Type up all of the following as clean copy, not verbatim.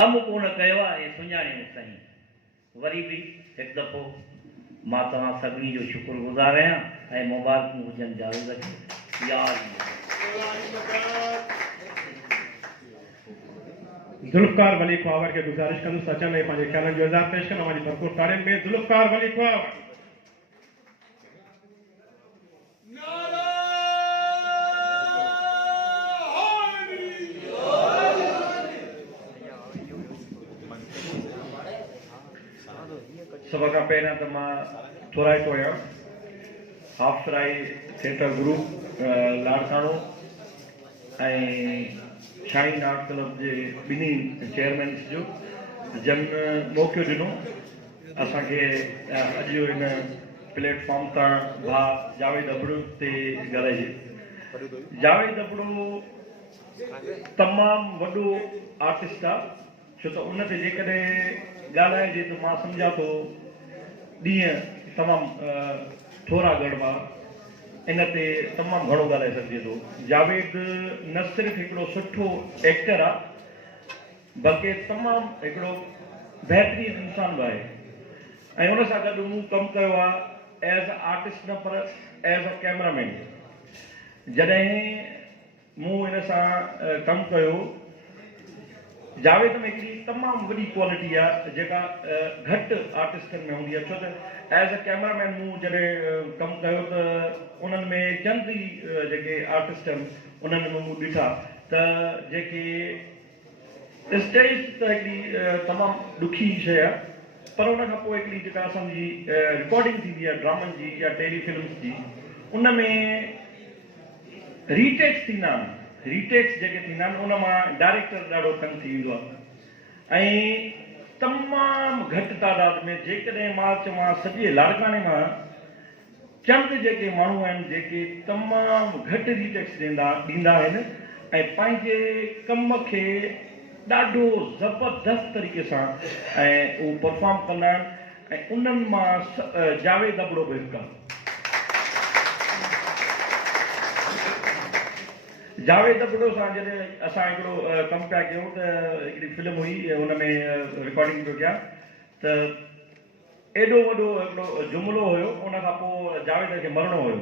कम कोन कयो आहे ऐं सुञाणे साईं। वरी बि हिकु दफ़ो मां तव्हां सभिनी जो शुक्रगुज़ार आहियां ऐं मुबारकूं हुजनि जावेद खे। यार जुल्फकार वली ख्वावर के गुजारिश कंदुसि अचनि ऐं पंहिंजे ख़्यालनि जो इज़हार पेश कनि। हमारी भरपूर ताड़ियुनि में जुल्फकार वली ख्वावर। सभ खां पहिरियां त मां थोरा ई थो आहियां हाफ़राई थिएटर ग्रुप लाड़काणो ऐं शाइन आर्ट क्लब जे ॿिन्ही चेयरमैन्स जो जन मौक़ो ॾिनो असांखे अॼु हिन प्लेटफॉर्म तां भाउ जावेद अबड़ो ते ॻाल्हाइजे। जावेद अबड़ो तमामु वॾो आर्टिस्ट आहे, छो त उन ते जेकॾहिं ॻाल्हाइजे त मां सम्झां थो ॾींहं तमामु थोरा गड़बा इन ते तमामु घणो ॻाल्हाए सघिजे थो। जावेद न सिर्फ़ु हिकिड़ो सुठो एक्टर आहे बल्कि तमामु हिकिड़ो बहितरीनु इंसान बि आहे ऐं उन सां गॾु मूं कमु कयो आहे एज़ अ आर्टिस्ट न पर एज़ अ कैमरामैन। जॾहिं मूं हिन सां कमु कयो जावेद में हिकिड़ी तमामु वॾी क्वालिटी आहे जेका घटि आर्टिस्टनि में हूंदी आहे, छो त एज़ अ कैमरामैन मूं जॾहिं कमु कयो त उन्हनि में चंद ई जेके आर्टिस्ट आहिनि उन्हनि में मूं ॾिठा त जेके स्टेज त हिकिड़ी तमामु ॾुखी शइ आहे, पर उन खां पोइ हिकिड़ी जेका असांजी रिकॉर्डिंग थींदी आहे ड्रामनि जी या टेलीफिल्म्स जी, उन में रीटेक्स थींदा आहिनि। रीटेक्स जेके थींदा आहिनि उन मां डायरेक्टर ॾाढो तंग थी वेंदो आहे ऐं तमामु घटि तादाद में जेकॾहिं मां चवां सॼे लाड़काणे मां चंद जेके माण्हू आहिनि जेके तमामु घटि रीटेक्स ॾींदा आहिनि ऐं पंहिंजे कम खे ॾाढो ज़बरदस्त तरीक़े सां ऐं उहो परफॉर्म कंदा आहिनि ऐं उन्हनि मां जावेद अबड़ो बि हिकु आहे। जावेद अबड़ो सां जॾहिं असां हिकिड़ो कमु पिया कयूं त हिकिड़ी फिल्म हुई हुन में रिकॉर्डिंग पियो कयां त एॾो वॾो हिकिड़ो जुमिलो हुयो, उन खां पोइ जावेद खे मरणो हुयो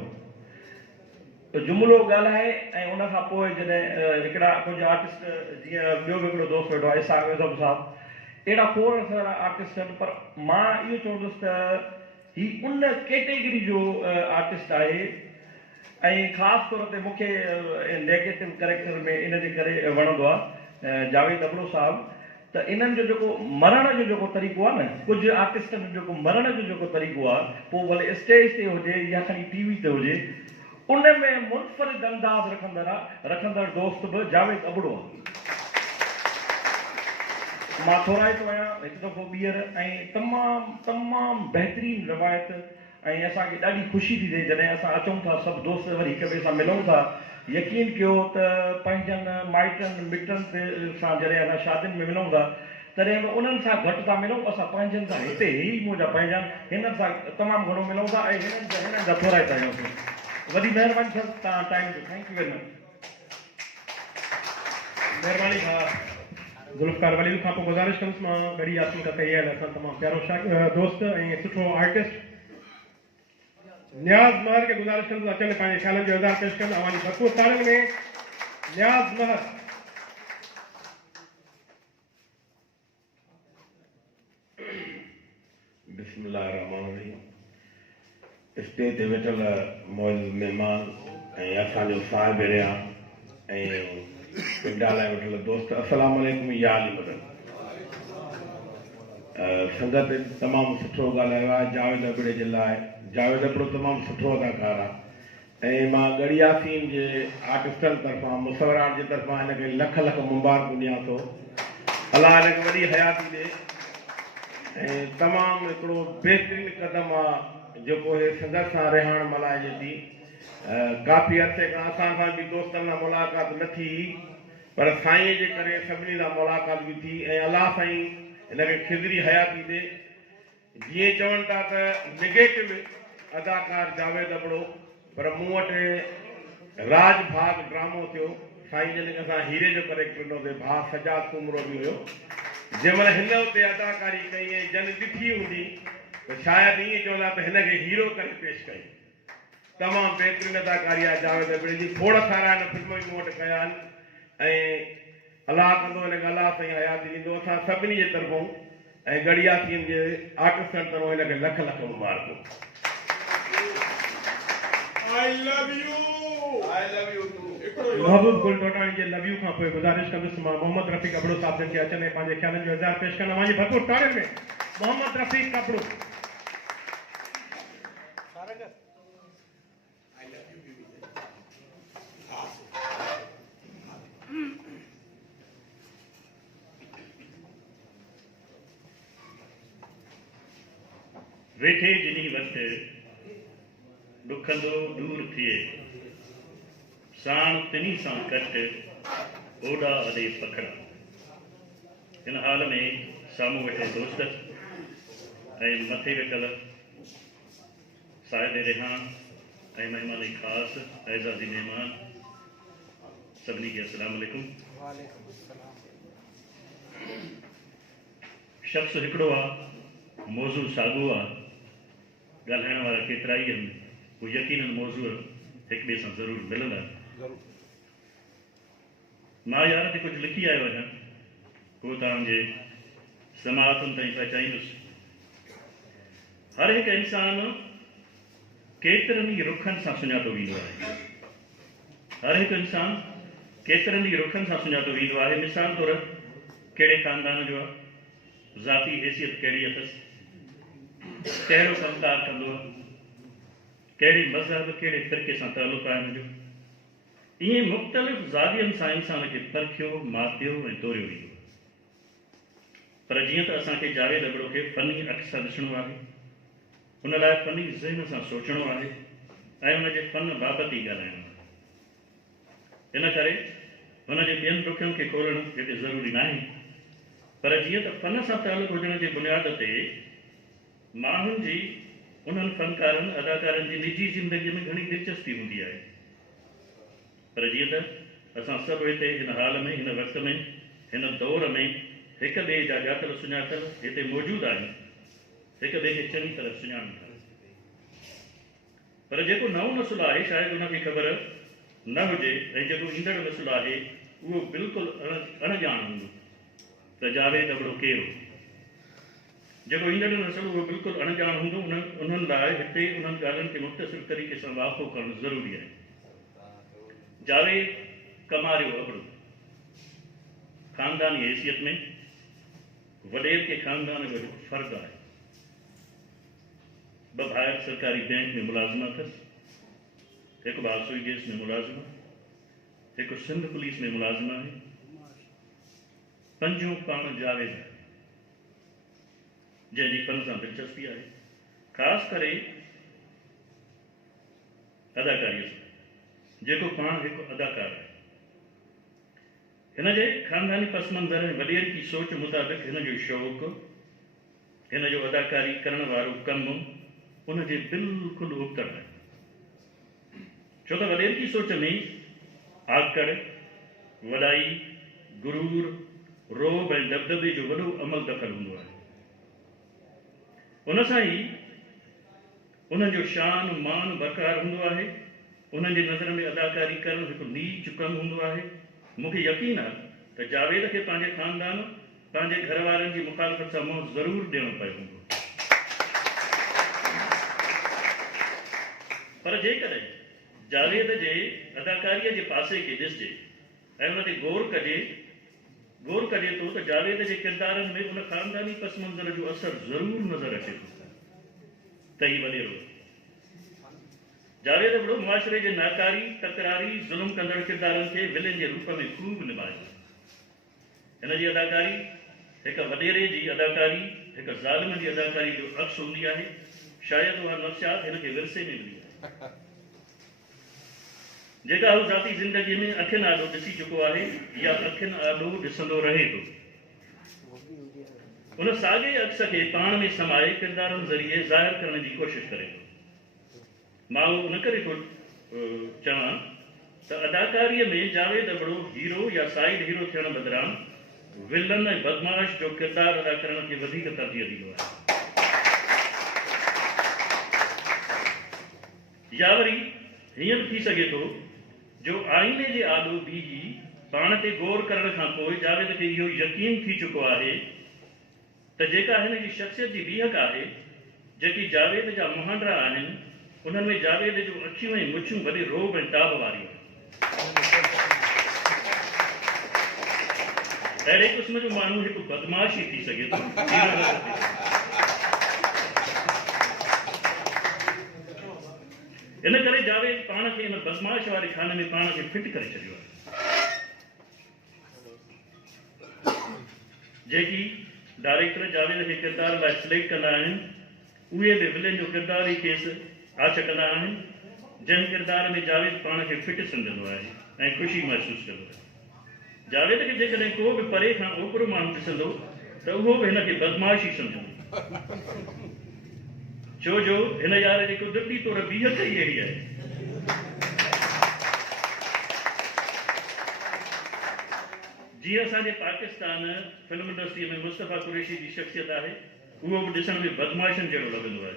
त जुमिलो ॻाल्हाए ऐं उन खां पोइ जॾहिं हिकिड़ा कुझु आर्टिस्ट जीअं ॿियो बि हिकिड़ो दोस्त वेठो आहे इसाक अज़म साहब, अहिड़ा खोड़ सारा आर्टिस्ट आहिनि, पर मां इहो चवंदुसि त हीउ उन कैटेगरी जो आर्टिस्ट आहे ऐं ख़ासि तौर ते मूंखे नेगेटिव कैरेक्टर में इन जे करे वणंदो आहे जावेद अबड़ो साहब। त इन्हनि जो जेको मरण जो जेको तरीक़ो आहे न, कुझु आर्टिस्टनि जो जेको मरण जो जेको तरीक़ो आहे, पोइ भले स्टेज ते हुजे या खणी टीवी ते हुजे, उन में मुनफरिद अंदाज़ रखंदड़ दोस्त बि जावेद अबड़ो आहे। मां थोरा ई थो आहियां हिकु दफ़ो ॿीहर ऐं तमामु बहितरीनु रवायत ऐं असांखे ॾाढी ख़ुशी थी थिए जॾहिं असां अचूं था सभु दोस्त वरी हिक ॿिए सां मिलूं था। यकीन कयो त पंहिंजनि माइटनि मिटनि सां जॾहिं असां शादियुनि में मिलूं था तॾहिं बि उन्हनि सां घटि था मिलूं, असां पंहिंजनि सां हिते ई मुंहिंजा पंहिंजा हिननि सां तमामु घणो मिलूं था ऐं हिननि जा थोरा ई था आहियूं। वॾी महिरबानी सर तव्हां टाइम ॾियो, थैंक यू वेरी मच। महिरबानी खां जुल्फकार वली खां पोइ गुज़ारिश कंदुसि मां घड़ी यासीन का कई आहे असां तमामु प्यारो दोस्त ऐं सुठो आर्टिस्ट न्याज़ महर के गुज़ारिश कंदुसि अचनि पंहिंजे ख़्यालनि जो इज़हार पेश कनि। हमारी भरपूर ताड़ियुनि में न्याज़ महर। बिस्मिल्लाह रहमान रहीम। स्टेज ते वेठल मौजूद महिमान ऐं असांजो साहिब रिया ऐं पिंडा लाइ वेठल दोस्त, अस्सलाम वालेकुम या अली मदद। संगत तमामु सुठो ॻाल्हायो आहे जावेद अबड़े जे लाइ। जावेद अबड़ो तमामु सुठो अदाकार आहे ऐं मां ॻड़ी यासीन जे आर्टिस्टनि तरफ़ां मुसवराट जे तरफ़ां हिनखे लख लख मुबारकूं ॾियां थो। अलाह हिनखे वॾी हयाती ॾे ऐं तमामु हिकिड़ो बहितरीनु क़दम आहे जेको हे संगत सां रिहाइण मल्हाइजे थी। काफ़ी अरसे खां असां सां बि दोस्तनि सां मुलाक़ात न थी, पर साईं जे करे सभिनी सां मुलाक़ात बि थी ऐं अलाह साईं हिनखे खिज़री हयाती ॾे। जीअं चवनि था त निगेटिव अदाकार जावेद अबड़ो, पर मूं वटि राज भाग ड्रामो थियो, साईं जन के असां हीरे जो करेक्टर ॾिनोसीं, भाउ सजाद कुमरो बि हुयो जंहिंमहिल हिन उते अदाकारी कई ऐं जन ॾिठी हूंदी त शायदि ईअं चवंदा त हिनखे हीरो करे पेश कई। तमामु बहितरीन अदाकारी आहे जावेद अबड़े जी। खोड़ सारा हिन फिल्म मूं वटि कया आहिनि ऐं अलाह कंदो हिनखे अलाह साईं हयाती ॾींदो। असां सभिनी जे तरफ़ां ऐं गड़ियासीन जे आर्टिस्टनि तरफ़ां हिनखे लख लख मुबारकूं। महबूब गुल टोटाणी जे लव यू खां पोइ गुज़ारिश कंदुसि मां मोहम्मद रफ़ीक अबड़ो साहब जन खे अचनि ऐं पंहिंजे ख़्यालनि जो इज़हार पेश करण। मुंहिंजी भरपूर ताड़ियुनि में मोहम्मद रफ़ीक अबड़ो। वेठे जिनी वक्त दुखंदो दूर थिए साण तिनी सां कट ओॾा अॾे पकड़ा। हिन हाल में साम्हूं वेठे दोस्त ऐं मथे वेठल साहिब रिहान ऐं महिमान ख़ासि एज़ाज़ी महिमान सभिनी खे अस्सलाम वालेकुम। शख़्स हिकिड़ो आहे, मौज़ू साॻियो आहे, ॻाल्हाइण वारा केतिरा ई आहिनि, उहे यकीनन मौज़ू हिक ॿिए सां ज़रूरु मिलंदा। मां यार ते कुझु लिखी आयो आहियां, उहो तव्हांजे समाअतुनि ताईं पहुचाईंदुसि। हर हिकु इंसानु केतिरनि ई रुखनि सां सुञातो वेंदो आहे। हर हिकु इंसानु केतिरनि ई रुखनि सां सुञातो वेंदो आहे। मिसाल तौरु कहिड़े ख़ानदान जो आहे, ज़ाती हैसियत कहिड़ी अथसि, कहिड़ो कमकार कंदो आहे, कहिड़ी मज़हब कहिड़े फ़िरके सां तालुक़ आहे हुनजो। ईअं मुख़्तलिफ़ ज़ावियनि सां इंसान खे परखियो, मापियो ऐं तोरियो वेंदो। पर जीअं त असांखे जावेद अबड़ो खे फ़नी अख सां ॾिसणो आहे, उन लाइ फ़नी ज़हन सां सोचणो आहे ऐं उनजे फ़न बाबति ई ॻाल्हाइणो आहे। इन करे हुनजे ॿियनि रुखनि खे खोलणु हिते ज़रूरी न आहे। पर जीअं त फ़न सां तालुक़ हुजण जे बुनियाद ते माण्हुनि जी उन्हनि फ़नकारनि अदाकारनि जी निजी ज़िंदगीअ में घणी दिलचस्पी हूंदी आहे। पर जीअं त असां सभु हिते हिन हाल में, हिन वक़्त में, हिन दौर में हिक ॿिए जा ॼातल सुञातल हिते मौजूदु आहिनि, हिक ॿिए खे चङी तरह सुञाणनि था। पर जेको नओं नसुलु आहे शायदि उनखे ख़बर न हुजे ऐं जेको ईंदड़ नसुलु आहे उहो बिल्कुलु अणॼाण हूंदो त जावेद अबड़ो केरु। जेको ईंदड़ नसुलु उहो बिल्कुलु अणॼाण हूंदो। उन्हनि लाइ हिते उन्हनि ॻाल्हियुनि खे मुख़्तसिर तरीक़े सां वाक़फ़ो करणु ज़रूरी आहे। जावेद कमारियो अबड़ो ख़ानदानी हैसियत में वॾेर के ख़ानदान जो हिकु फ़र्क़ु आहे। ॿ भाइर सरकारी बैंक में मुलाज़िम अथसि, हिकु बालसोई गैस में मुलाज़िम आहे, हिकु सिंध पुलिस में मुलाज़िम आहे, पंजो पाण जावेद आहे जंहिंजी फ़न सां दिलचस्पी आहे, ख़ासि करे अदाकारीअ सां, जेको पाण हिकु अदाकार आहे। हिन जे ख़ानदानी पस मंज़र ऐं वॾेर की सोच मुताबिक़ हिन जो शौक़ु, हिन जो अदाकारी करण वारो कमु उनजे बिल्कुलु उबतड़ आहे। छो त वॾेर की सोच में आकड़, वॾाई, गुरूर, रोब ऐं दबदबे जो वॾो अमल दख़ल हूंदो आहे। उन सां ई उन्हनि जो शान मान बरक़रार हूंदो आहे। उन्हनि जे नज़र में अदाकारी करणु हिकु नीच कमु हूंदो आहे। मूंखे यकीन आहे त जावेद खे पंहिंजे ख़ानदान, पंहिंजे घर वारनि जी मुखालफ़त सां मुंहुं ज़रूरु ॾियणो पियो हूंदो। पर जेकॾहिं जावेद जे अदाकारीअ जे पासे खे ॾिसिजे ऐं उन ते गौर कजे थो त जावेद जे किरदारनि में उन ख़ानदानी पस मंज़र जो असरु ज़रूरु नज़र अचे थो त ही वॾेरो जावेद अबड़ो मुआशरे जे नाकारी, तकरारी, ज़ुल्म कंदड़ किरदारनि खे विलेन जे रूप में ख़ूब निभाए। हिन जी अदाकारी हिकु वॾेरे जी अदाकारी, हिकु ज़ालिम जी अदाकारी जो अक्स हूंदी आहे। शायदि उहा नफ़्सियात हिन खे विरसे में मिली आहे, जेका हू ज़ाती ज़िंदगी में अखियुनि आॾो ॾिसी चुको आहे या अखियुनि आॾो ॾिसंदो रहे थो। उन साॻे अक्स खे पाण में समाए किरदारनि ज़रिए ज़ाहिर करण जी कोशिशि करे थो। मां उहो न करे थो चवां त अदाकारीअ में जावेद अबड़ो हीरो या साइड हीरो थियण बदिरां विलन ऐं बदमाश जो किरदारु अदा करण खे वधीक तरजीह ॾींदो आहे। या वरी हीअं बि थी सघे थो जो आईने जे आॾो बीही पाण ते गौर करण खां पोइ जावेद खे इहो यकीन थी चुको आहे त जेका हिन जी शख़्सियत जी बीहक आहे, जेकी जावेद जा मुहांडरा आहिनि, उन्हनि में जावेद जूं अखियूं ऐं मुछूं वॾे रोब ऐं ताब वारियूं आहिनि। अहिड़े क़िस्म जो माण्हू हिकु बदमाश ई थी सघे थो। इन करे जावेद पाण खे इन बदमाश वारे खाने में पाण खे फिट करे छॾियो आहे। जेकी डायरेक्टर जावेद खे किरदार लाइ सिलेक्ट कंदा आहिनि, उहे बि विलेन जो किरदार ई खेसि आछ कंदा आहिनि, जंहिं किरदार में जावेद पाण खे फिट सम्झंदो आहे ऐं ख़ुशी महसूसु कंदो आहे। जावेद खे जेकॾहिं को बि परे खां ओपिरो माण्हू ॾिसंदो त उहो बि हिन खे बदमाश ई सम्झंदो, छो जो हिन यार जी कुदरती तौर बीहक ई अहिड़ी आहे। जीअं असांजे पाकिस्तान फिल्म इंडस्ट्रीअ में मुस्तफ़ा कुरैशी जी शख़्सियत आहे, उहो बि ॾिसण में बदमाशनि जहिड़ो लॻंदो आहे,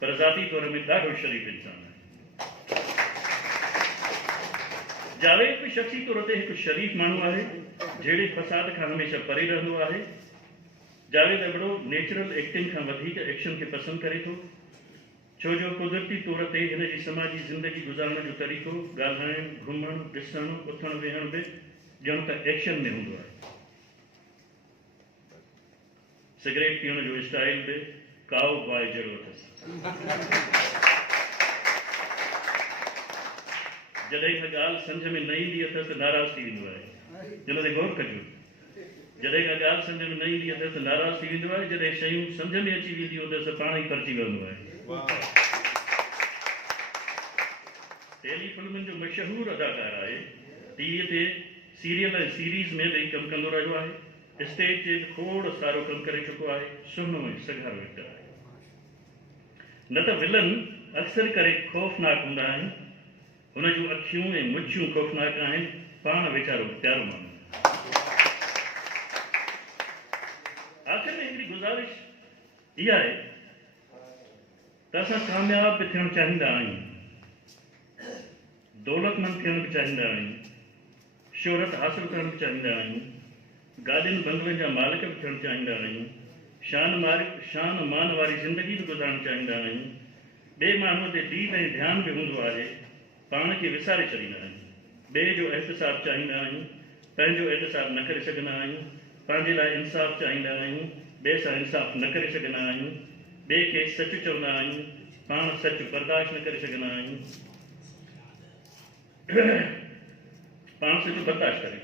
पर ज़ाती तौर में ॾाढो शरीफ़ इंसान आहे। जावेद बि शख़्सी तौर ते हिकु शरीफ़ माण्हू आहे, जहिड़े फसाद खां हमेशह परे रहंदो आहे। जावेद हिकिड़ो नेचुरल एक्टिंग खां वधीक एक्शन खे पसंदि करे थो, छो जो कुदरती तौर ते हिन जी समाजी ज़िंदगी गुज़ारण जो तरीक़ो, ॻाल्हाइणु, घुमणु, ॾिसणु, उथणु वेहणु बि ॼण त एक्शन में हूंदो आहे। सिगरेट पीअण जो स्टाइल बि काउ बॉय जहिड़ो अथसि। जॾहिं का ॻाल्हि सम्झ में न ईंदी अथसि नाराज़ थी वेंदो आहे। हिन ते गौर कजो, जॾहिं का ॻाल्हि सम्झ में न ईंदी अथसि नाराज़ थी वेंदो आहे, जॾहिं शयूं सम्झ में अची वेंदियूं अथसि पाण ई परची वेंदो आहे। टेली फिल्मुनि जो मशहूरु अदाकार आहे, टीवीअ ते सीरियल ऐं सीरीज़ में बि कमु कंदो रहियो आहे, स्टेज ते खोड़ सारो कमु करे चुको आहे, सुहिणो ऐं सघारो एक्टर आहे। न त विलन अक्सर करे ख़ौफ़नाक हूंदा आहिनि, हुन जूं अखियूं ऐं मुछियूं ख़ौफ़नाक आहिनि, पाण वीचारो प्यारो माण्हू। आख़िर में हिकिड़ी गुज़ारिश इहा आहे त असां कामयाब बि थियणु चाहींदा आहियूं, दौलतमंद थियणु बि चाहींदा आहियूं, शोहरत हासिल करणु बि चाहींदा आहियूं, गाॾियुनि बंगलनि जा मालिक बि थियणु चाहींदा आहियूं, शान मान वारी ज़िंदगी बि गुज़ारणु चाहींदा आहियूं, ॿिए माण्हूअ ते दीन ऐं ध्यानु बि हूंदो आहे, पाण खे विसारे छॾींदा आहियूं, ॿिए जो एहतिसाब चाहींदा आहियूं, पंहिंजो एहतिसाब न करे सघंदा आहियूं, पंहिंजे लाइ इंसाफ़ चाहींदा आहियूं, ॿिए सां इंसाफ़ न करे सघंदा आहियूं, ॿिए खे सच चवंदा आहियूं, पाण सच बर्दाश्त न करे सघंदा आहियूं, पाण सच बर्दाश्त करे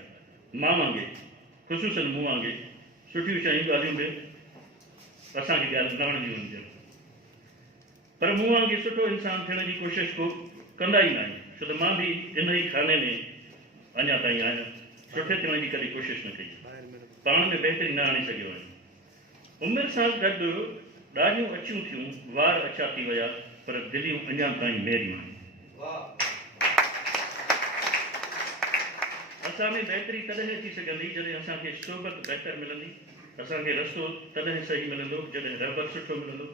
मां वांगुरु, ख़ुशूसन मूं वांगुरु सुठियूं शयूं ॻाल्हियूं बि असांखे ॻाल्हि न वणंदियूं आहिनि, पर मूं वांगुरु सुठो इंसान थियण जी कोशिशि को कंदा ई न आहियूं, छो त मां बि इन ई खाने में अञा ताईं आहियां, सुठे थियण जी कॾहिं कोशिशि न कई, पाण में बहितरी न आणे सघियो आहियां। उमिरि सां गॾु ॾाढियूं अछियूं थियूं, वार अछा थी विया, पर दिलियूं अञा ताईं मेरियूं आहिनि। असां में बहितरी तॾहिं थी सघंदी जॾहिं असांखे सोबत बहितर मिलंदी, असांखे रस्तो तॾहिं सही मिलंदो जॾहिं रहबर सुठो मिलंदो।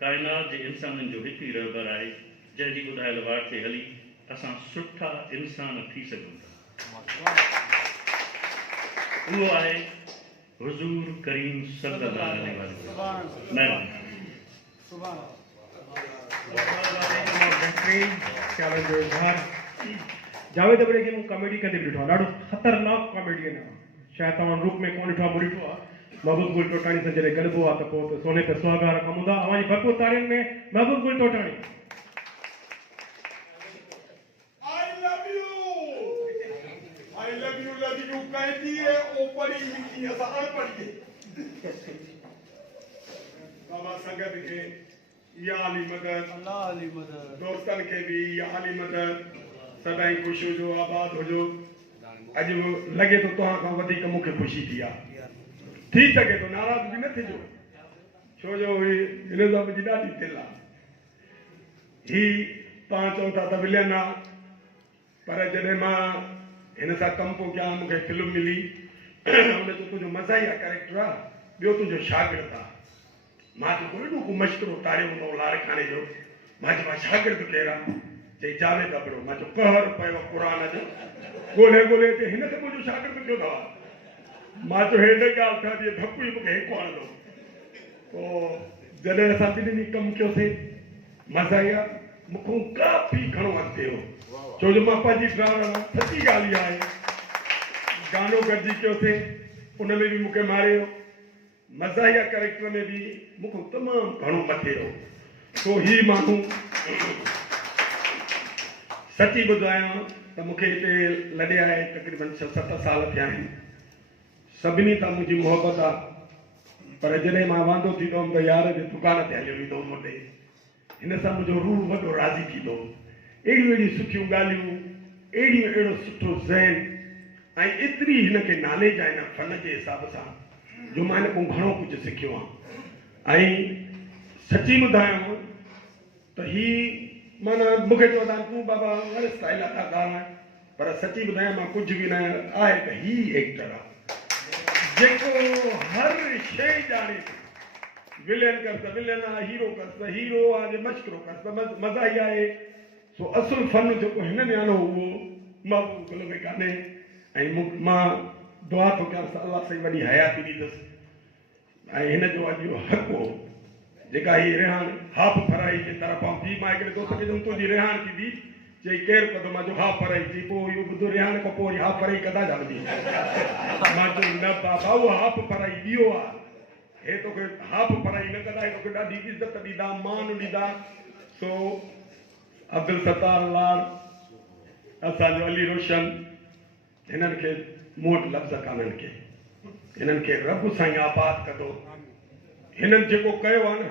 काइनात जे इंसाननि जो हिकु ई रहबर आहे, जंहिंजी ॿुधायल वाट ते हली असां सुठा इंसान थी सघूं था। उहो आहे हुज़ूर करीम सल्लल्लाहु अलैहि वसल्लम। जावेद अबड़े खे मूं कॉमेडी कंदे बि ॾिठो आहे, ॾाढो ख़तरनाक कॉमेडियन आहे, शायदि तव्हां रूप में कोन ॾिठो आहे, मूं ॾिठो आहे। महबूब गुल टोटाणी सां जॾहिं गॾिबो आहे त पोइ त सोने ते सुहागा रक़म हूंदा। अवांजी भरपूर तारियुनि में महबूब गुल टोटाणी। I love you कहती है ऊपरी लिखी है साहर पढ़ी बाबा संगत के या अली मदद अल्लाह अली मदद दोस्तन के भी या अली मदद सदाई खुश हो जो आबाद हो जो अज लगे तो तहां का वधिक मुखे खुशी थी सके तो नाराज भी न थिजो छो जो इल्जाम जी ॾाढी दिल आहे ही पांच चौथा त विलियन आहे पर जॾहिं मां हिन सां कमु पोइ कयां मूंखे फिल्म मिली उनजो तुंहिंजो मज़ाहिया कैरेक्टर आहे, ॿियो तुंहिंजो शागिर्द आहे। मां चयो एॾो को मश्किरो तारियो हूंदो लाड़काने जो। मां चयो शागिर्द केरु आहे? चई जावेद अबड़ो। मां चयो कहर पियो क़ुर जो ॻोल्हे ॻोल्हे ते हिन ते मुंहिंजो शागिर्द कयो अथव। मां चयो हिन ॻाल्हि खां जीअं धकु ई मूंखे हिकु हणंदो। पोइ जॾहिं असां ॿिन्हिनि कमु कयोसीं मज़ाहिया, मूंखां काफ़ी घणो अॻिते हो, छो जो मां पंहिंजी ड्रामा सची ॻाल्हि इहा आहे। गानो गॾिजी कयोसीं, उन में बि मूंखे मारियो। मज़ाहिया कैरेक्टर में बि मूंखां तमामु घणो मथे हो। तो ही माण्हू सची ॿुधायां त मूंखे हिते लॾे आहे तक़रीबन 6-7 साल थिया आहिनि। सभिनी तां मुंहिंजी मोहबत आहे, पर जॾहिं मां वांदो थींदो हुउमि त यार जे दुकान ते हलियो वेंदो हुउमि होॾे। हिन सां मुंहिंजो रूह वॾो राज़ी थींदो। अहिड़ियूं अहिड़ियूं सुठियूं ॻाल्हियूं, अहिड़ो सुठो ज़हन ऐं एतिरी हिनखे नॉलेज आहे हिन फन जे हिसाब सां, जो मां हिन खां घणो कुझु सिखियो आहे। ऐं सची ॿुधायांव त ही माना मूंखे चवंदा आहिनि तूं बाबा हर स्टाइल अदाकार आहे, पर सची ॿुधायां मां कुझु बि न आहे त ही एक्टर आहे जेको हर शइ ॼाणे। विलेन कर त विलेन आहे, हीरो कर त हीरो आहे, जे मश्किरो कर त मज़ाहिया आहे। सो असुल फन जेको हिन में आनो उहो महबूब में कान्हे। ऐं मां दुआ थो कयां त अलाह साईं वॾी हयाती ॾींदुसि। ऐं हिन जो अॼु इहो हक़ हो जेका हीअ रिहान हाफ फराई जे तरफ़ां थी। मां हिकिड़े दोस्त खे चयुमि तुंहिंजी रिहान थींदी, चई केरु कंदो? मां चयो हाफ फराई थी। पोइ इहो ॿुधो रिहान खां पोइ वरी हाफ फराई कंदा जल्दी। मां चयो न बाबा उहा हाफ फराई इहो आहे, हे तोखे हाफ फराई न कंदा, तोखे ॾाढी इज़त ॾींदा, मान ॾींदा। सो अब्दुल सत्तार लाल, असांजो अली रोशन, हिननि खे मूं वटि लफ़्ज़ कान्हनि खे, हिननि खे रब साईं आबाद कंदो। हिननि जेको कयो आहे न,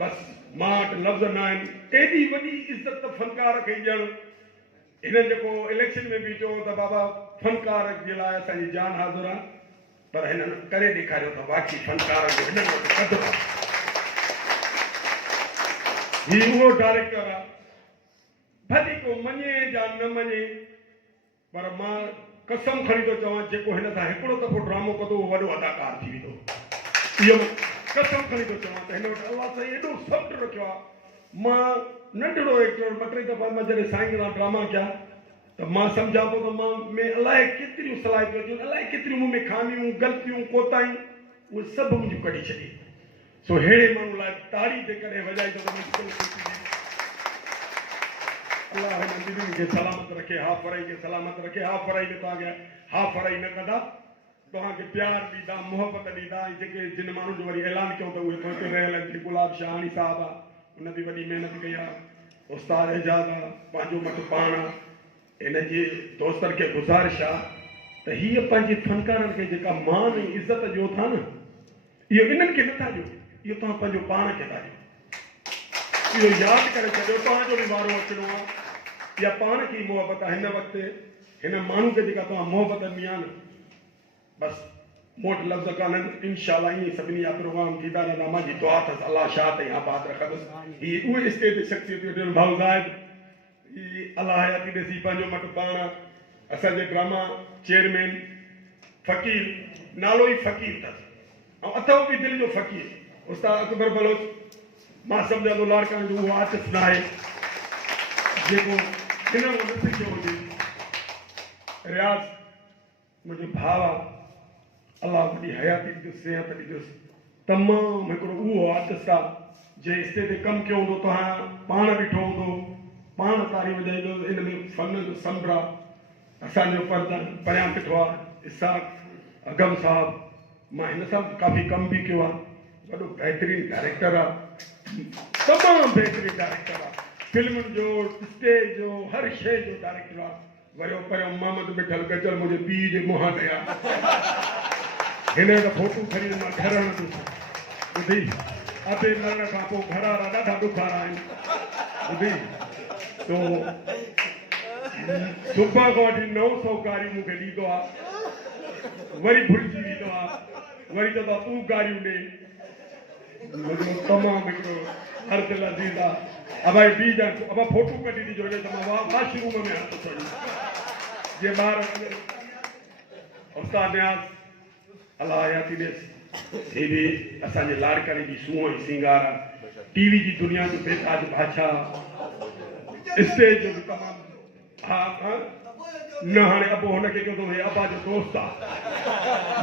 बसि मां वटि लफ़्ज़ न आहिनि। एॾी वॾी इज़त फनकार खे ॾियणु। हिननि जेको इलेक्शन में बि चयो त बाबा फनकार जे लाइ असांजी जान हाज़ुर आहे, पर हिननि करे ॾेखारियो त वाक़ई फनकार जो हिननि वटि क़दुरु आहे। हीउ उहो डायरेक्टर आहे, भली को मञे या न मञे, पर मां कसम खणी थो चवां जेको हिन सां हिकिड़ो दफ़ो ड्रामो कंदो उहो वॾो अदाकार थी वेंदो। इहो कसम खणी थो चवां त हिन वटि अलाह साईं एॾो सब्र रखियो आहे। मां नंढड़ो एक्टर 2-3 दफ़ा मां जॾहिं साईं सां ड्रामा कया त मां सम्झां थो त मां में अलाए केतिरियूं सलाहियतूं अचनि, अलाए केतिरियूं मूं में खामियूं, ग़लतियूं, कोताहियूं, उहे सभु मुंहिंजियूं कढी छॾी। सो अहिड़े माण्हू लाइ ताड़ी जेकॾहिं वॼाई त अलाह हिन दिलनि खे सलामत रखे, हाफ फराई खे सलामत रखे। हाफ फराई में तव्हांखे हाफ फराई न कंदा, तव्हांखे प्यार ॾींदा, मोहबत ॾींदा। जेके जिन माण्हुनि जो वरी ऐलान कयो त उहे पहुते रहियल आहिनि, गुलाब शाहानी साहिबु आहे, हुन बि वॾी महिनत कई आहे। उस्ताद एजाज़ आहे, पंहिंजो मटि पाण आहे। हिन जे दोस्तनि खे गुज़ारिश आहे त हीअ पंहिंजे फनकारनि खे जेका मान ऐं इज़त ॾियो था न, इहो इन्हनि खे नथा ॾियो, इहो तव्हां पंहिंजो पाण खे था ॾियो। इहो यादि करे छॾियो तव्हांजो बि वारो अचिणो आहे। इहा पाण खे ई मोहबत आहे। हिन वक़्तु हिन माण्हू खे जेका तव्हां मोहबत ॾिनी आहे न, बसि मूं वटि लफ़्ज़ कान्हनि। इनशाला ईअं सभिनी जा प्रोग्राम थींदा रहंदा। मुंहिंजी दुआ अथसि अलाह शाह ताईं आबाद रखंदुसि। हीअ उहे स्टेज ते शख़्सियत भाऊ ज़ाहिद, हीअ अलाह हयाती ॾिसी पंहिंजो मटि पाण असांजे ड्रामा चेयरमैन फ़क़ीर, नालो ई फ़क़ीर अथसि ऐं अथव बि दिलि जो फ़क़ीर। उस्ताद अकबर बलोच, मां सम्झां थो लाड़काने जो उहो आर्टिस्ट न आहे जेको हिन वक़्तु न सिखियो हुजे। रियाज़ मुंहिंजो भाउ आहे, अलाह वॾी हयाती ॾियुसि, सिहत ॾियुसि। तमामु हिकिड़ो उहो आर्टिस्ट आहे जंहिं स्टेज ते कमु कयो हूंदो, तव्हां पाण ॾिठो हूंदो, पाण तारी वॼाईंदो। इन में फन जो समुंड आहे। असांजो परियां ॾिठो आहे इसाक अगम साहिबु, मां हिन सां काफ़ी कमु बि कयो आहे। वॾो बहितरीनु डायरेक्टर आहे, तमामु बहितरीनु डायरेक्टर आहे। फिल्मुनि जो, स्टेज जो, हर शइ जो डायरेक्टर आहे। वरियो परियों मोहम्मद मिठल गजल मुंहिंजे पीउ जे मुंहं ते आहे। हिन जो फोटू खणी मां घर हणंदुसि। ॿुधी अधे लहण खां पोइ घर वारा ॾाढा ॾुखारा आहिनि। ॿुधी तो सुबुह खां वठी 900 गारियूं मूंखे ॾींदो आहे, वरी भुलिजी वेंदो आहे, वरी चवंदो आहे तूं गारियूं ॾे। मुंहिंजो तमामु हिकिड़ो हर दिलि अज़ीज़ आहे। अब भाई बी जान अब फोटो कढी ॾिजो, त मां वाशरूम में हथु छॾियो। जीअं ॿार उस्ताद न्याज़ अल्लाह हयाती ॾेसि हे बि असांजे लाड़काने जी सूंह जी सिंगार आहे टीवी जी दुनिया जो बेताज बादशाह स्टेज जो बि तमामु हा न हाणे अबो हुनखे चवंदो हे अबा जो दोस्त आहे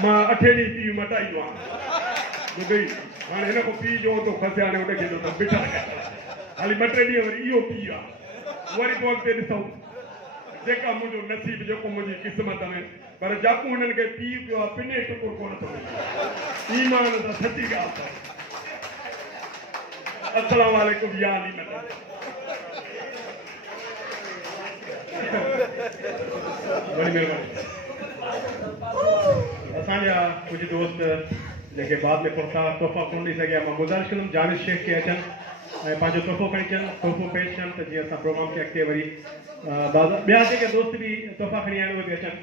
मां 8 ॾींहं पीउ मटाईंदो आहियां भई हाणे हिन खां पीउ जो थो खसे हाणे हुनखे चवंदो बिठा हाली 2-3 ॾींहं वरी इहो पीउ आहे वरी पोइ अॻिते ॾिसूं जेका मुंहिंजो नसीब जेको मुंहिंजी क़िस्मत में पर जाकू हुननि खे पीउ पियो आहे पिने टुकुर कोन थो मिले ईमान त सची ॻाल्हि अथव अस्सलाम वालेकुम या अली मदद बड़ी महिरबानी असांजा कुझु दोस्त जेके बाद में पुरता तोहफ़ा कोन ॾेई सघिया मां गुज़ारिश कंदुमि जानिश शेख खे अचनि ऐं पंहिंजो तोहफ़ो खणी अचनि तोहफ़ो पेश कनि त जीअं असां प्रोग्राम खे अॻिते वरी ॿिया जेके दोस्त बि तोहफ़ा खणी आया आहिनि उहे बि अचनि